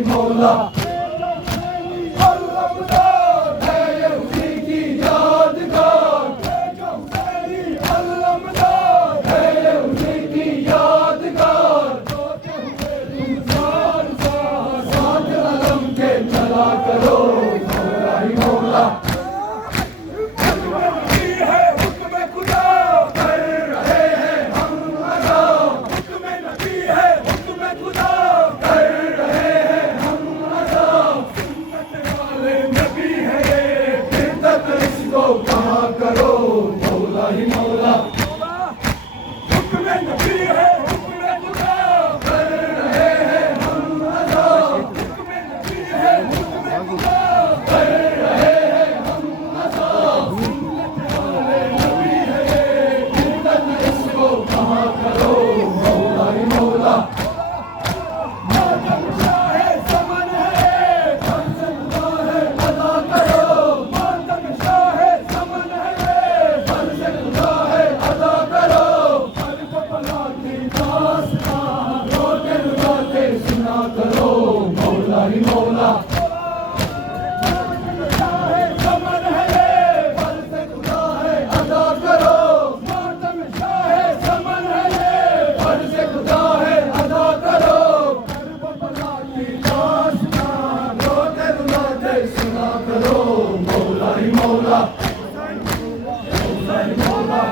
ही मौला अलमदार है ये उसी की यादगार अलमदार है ये उसी की यादगार साथ अलम के चला करो मौला ही मौला करो मौला ही मौला हुक्म नबी है हुक्म खुदा कर रहे हैं हम अदा हुक्म नबी है हुक्म खुदा कर रहे हैं हम अदा सुन्नत वाले नबी है जिद्दत इसको कहाँ करो मौला ही मौला मातम शाहे समन है फर्ज खुदा है अदा करो मातम शाहे करो मौला ही मौला समन है फर्ज खुदा है अदा करो मातम शाहे समन है फर्ज खुदा है अदा करो करबला की दास्तान रोते रुलाते सुना करो मौला ही मौला मौला ही मौला